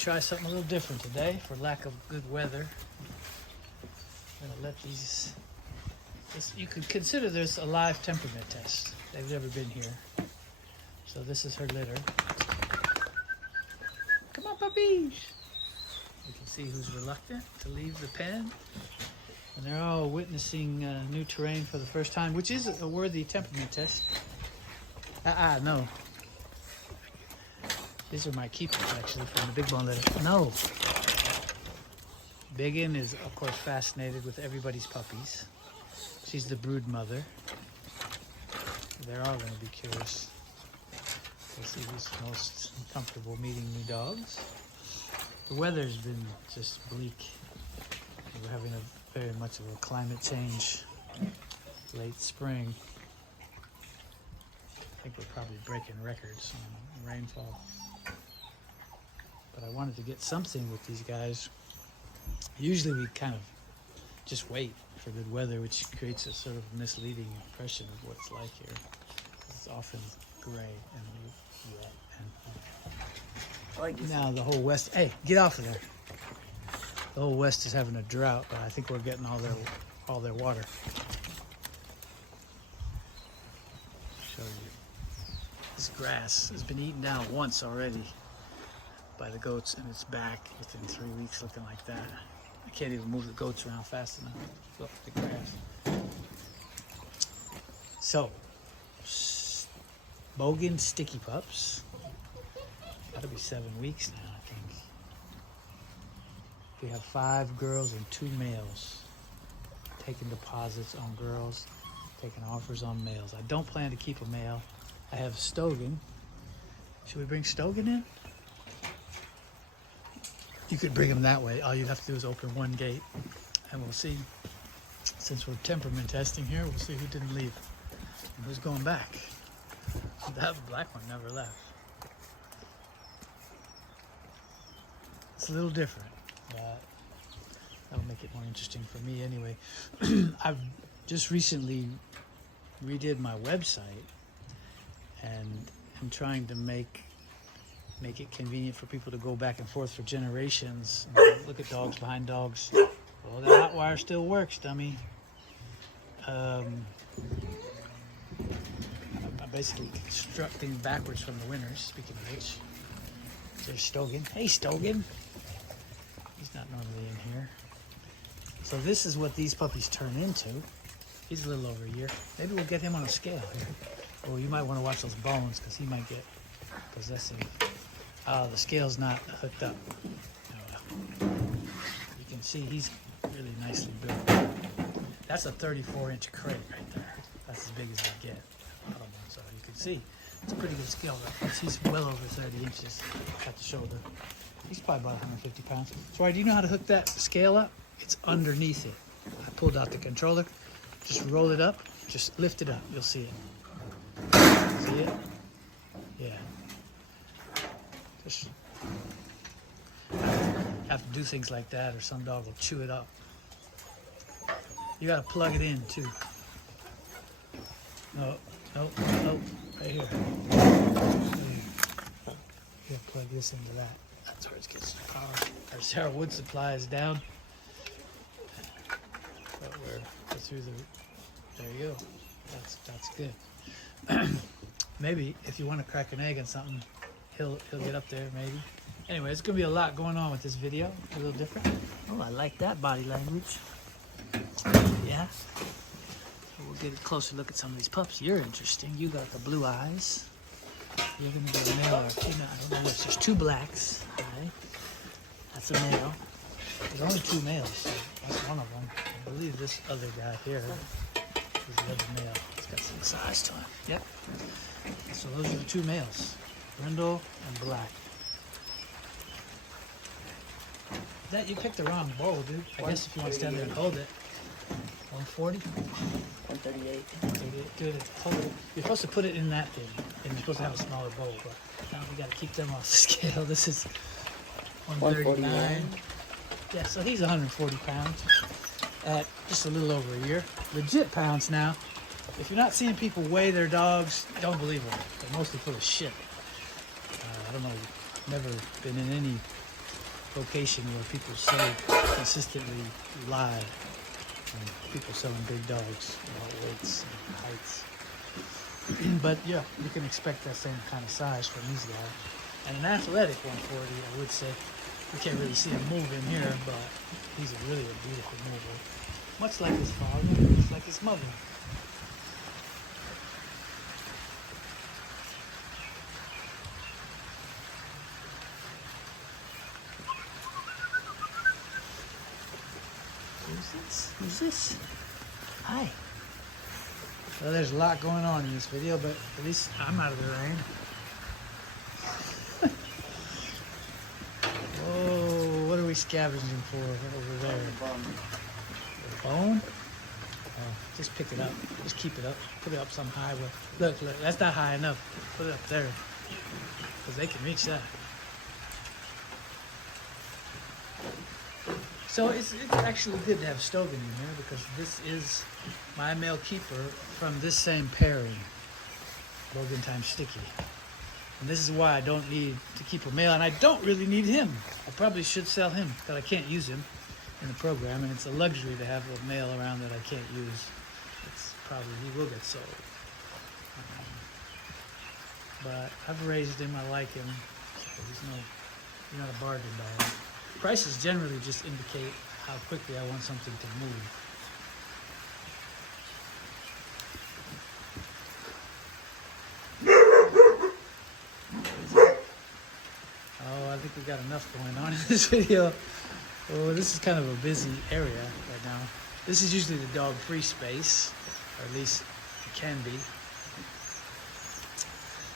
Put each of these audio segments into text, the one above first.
try something a little different today for lack of good weather. I'm gonna let these, you could consider this a live temperament test. They've never been here. So this is her litter. Come on, puppies. You can see who's reluctant to leave the pen. And they're all witnessing new terrain for the first time, which is a worthy temperament test. No. These are my keepers, actually, from the big bone litter. No. Bogan is, of course, fascinated with everybody's puppies. She's the brood mother. They're all going to be curious. We'll see who's most comfortable meeting new dogs. The weather's been just bleak. We're having a very much of a climate change. Late spring. I think we're probably breaking records on rainfall. But I wanted to get something with these guys. Usually we kind of just wait for good weather, which creates a sort of misleading impression of what it's like here. It's often gray and wet. And now the whole west, hey, get off of there. The whole west is having a drought, but I think we're getting all their water. Show you. This grass has been eaten down once already by the goats, and it's back within 3 weeks looking like that. I can't even move the goats around fast enough to fill up the grass. So, Bogan sticky pups. That'll be 7 weeks now, I think. We have 5 girls and 2 males. Taking deposits on girls, taking offers on males. I don't plan to keep a male. I have Stogan. Should we bring Stogan in? You could bring him that way. All you have to do is open one gate, and we'll see. Since we're temperament testing here, we'll see who didn't leave and who's going back. That black one never left. It's a little different, but that'll make it more interesting for me anyway. I've just recently redid my website, and I'm trying to make it convenient for people to go back and forth for generations. Look at dogs behind dogs. Well, the hot wire still works, dummy. I'm basically constructing backwards from the winners, speaking of which. There's Stogan. Hey, Stogan. He's not normally in here. So this is what these puppies turn into. He's a little over a year. Maybe we'll get him on a scale here. Oh, you might want to watch those bones, because he might get possessive. The scale's not hooked up. You can see he's really nicely built. That's a 34-inch crate right there. That's as big as they get. So you can see it's a pretty good scale. Right? He's well over 30 inches at the shoulder. He's probably about 150 pounds. So, do you know how to hook that scale up? It's underneath it. I pulled out the controller. Just roll it up. Just lift it up. You'll see it. See it? Yeah. Just have to do things like that, or some dog will chew it up. You gotta plug it in too. No, right here. You gotta plug this into that. That's where it gets the power. Our Sire wood supply is down, but we're through the. There you go. That's good. Maybe if you want to crack an egg on something, he'll get up there, maybe. Anyway, it's gonna be a lot going on with this video. A little different. Oh, I like that body language. Yeah. So we'll get a closer look at some of these pups. You're interesting. You got the blue eyes. You're gonna be a male or a female. I don't know which. There's 2 blacks. Hi. That's a male. There's only 2 males, so that's one of them. I believe this other guy here is the other male. He's got some size to him. Yep. So those are the 2 males. Brindle and black. That you picked the wrong bowl, dude. I guess if you want to stand there and hold it. 140? 138. 138. Dude, hold it. You're supposed to put it in that thing, and you're supposed to have a smaller bowl, but now we got to keep them off the scale. This is 139. Yeah, so he's 140 pounds at just a little over a year. Legit pounds now. If you're not seeing people weigh their dogs, don't believe them. They're mostly full of shit. I don't know, never been in any vocation where people sell consistently live. And people selling big dogs, all weights and heights. But yeah, you can expect that same kind of size from these guys. And an athletic 140, I would say. You can't really see him move in here, but he's really a beautiful mover. Much like his father, much like his mother. Who's this? Hi. Well, there's a lot going on in this video, but at least I'm out of the rain. Whoa, what are we scavenging for over there? A bone? Oh, just pick it up. Just keep it up. Put it up some high. Look, that's not high enough. Put it up there. Because they can reach that. So it's actually good to have Stogan in here because this is my male keeper from this same pairing, Bogan times Sticky. And this is why I don't need to keep a male, and I don't really need him. I probably should sell him because I can't use him in the program, and it's a luxury to have a male around that I can't use. It's probably, he will get sold. But I've raised him, I like him. So he's not a bargain dog. Prices generally just indicate how quickly I want something to move. Oh, I think we got enough going on in this video. Oh, this is kind of a busy area right now. This is usually the dog-free space, or at least it can be.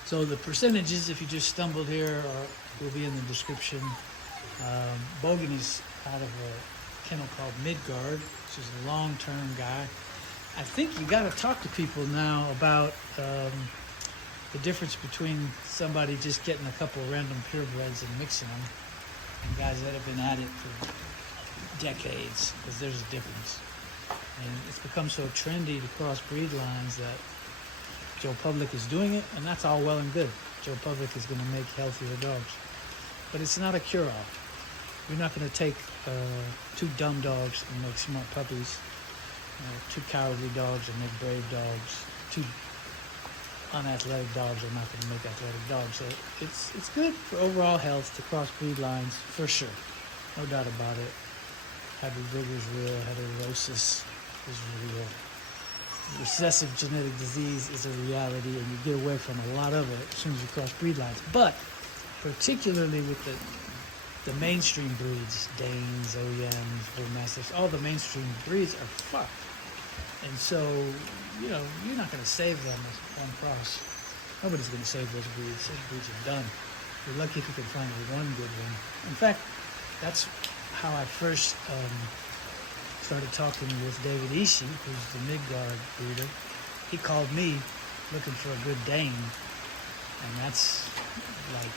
So the percentages, if you just stumbled here, will be in the description. Bogan is out of a kennel called MidGuard, which is a long-term guy. I think you got to talk to people now about the difference between somebody just getting a couple of random purebreds and mixing them, and guys that have been at it for decades, because there's a difference. And it's become so trendy to cross breed lines that Joe Public is doing it, and that's all well and good. Joe Public is going to make healthier dogs. But it's not a cure-all. You're not going to take two dumb dogs and make smart puppies, two cowardly dogs and make brave dogs, two unathletic dogs are not going to make athletic dogs. So it's good for overall health to cross breed lines, for sure. No doubt about it. Hybrid vigor is real. Heterosis is real. Recessive genetic disease is a reality, and you get away from a lot of it as soon as you cross breed lines. But particularly with the mainstream breeds, Danes, OEMs, Bullmastiffs, all the mainstream breeds are fucked. And so, you're not going to save them with one cross. Nobody's going to save those breeds. Those breeds are done. You're lucky if you can find one good one. In fact, that's how I first started talking with David Ishii, who's the MidGuard breeder. He called me looking for a good Dane, and that's like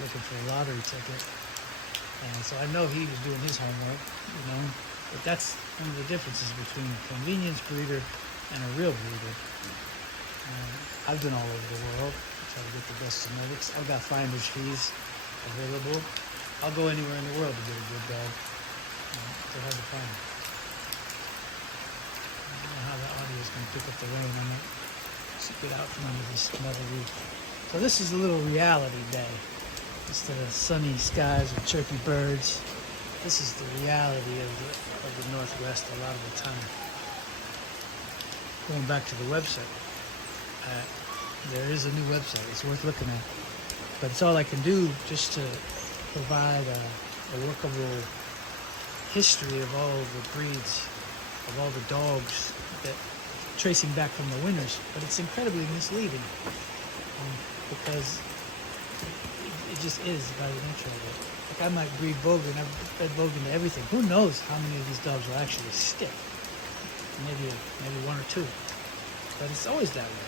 looking for a lottery ticket. And so I know he was doing his homework, but that's one of the differences between a convenience breeder and a real breeder. I've been all over the world to try to get the best genetics. I've got finder's fees available. I'll go anywhere in the world to get a good dog. They're hard to find. I don't know how the audio is going to pick up the rain. I'm going to get out from under this metal roof. So this is a little reality day. Instead of sunny skies with chirpy birds, this is the reality of the Northwest a lot of the time. Going back to the website, there is a new website. It's worth looking at. But it's all I can do just to provide a workable history of all the breeds, of all the dogs, that tracing back from the winners. But it's incredibly misleading because it just is by the nature of it. Like I might breed Bogan, I've fed Bogan to everything. Who knows how many of these dogs will actually stick? Maybe one or two. But it's always that way.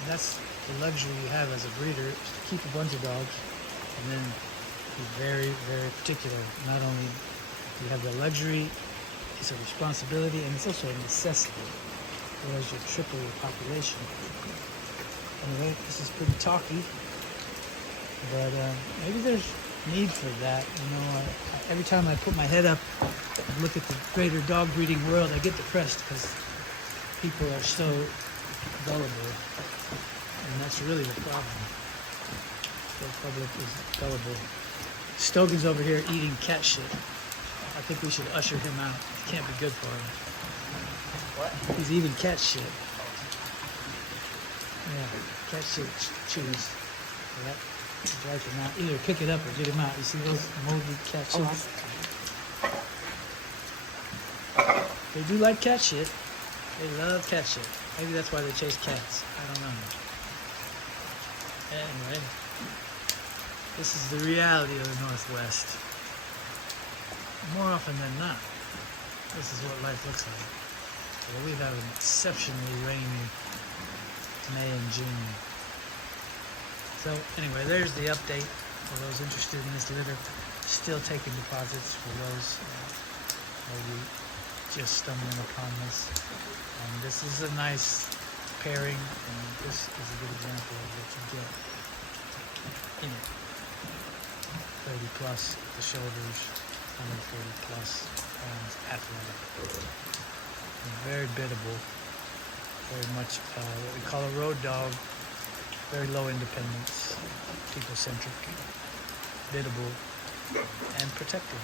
And that's the luxury you have as a breeder, is to keep a bunch of dogs and then be very, very particular. Not only do you have the luxury, it's a responsibility, and it's also a necessity. Otherwise you'll triple your population. Anyway, this is pretty talky. But maybe there's need for that. Every time I put my head up and look at the greater dog breeding world, I get depressed because people are so gullible, and that's really the problem. The public is gullible. Stogan's over here eating cat shit. I think we should usher him out. It can't be good for him. What? He's eating cat shit. Yeah, cat shit chews. Yep. Like him out. Either pick it up or get him out. You see those moldy cat chews? They do like cat shit. They love cat shit. Maybe that's why they chase cats. I don't know. Anyway, this is the reality of the Northwest. More often than not, this is what life looks like. Well, we have an exceptionally rainy May and June. So anyway, there's the update for those interested in this litter. Still taking deposits for those maybe just stumbling upon this. This is a nice pairing, and this is a good example of what you get in it. 30 plus at the shoulders, 140 plus pounds athletic. And very biddable, very much what we call a road dog, very low independence, people-centric, biddable, and protective.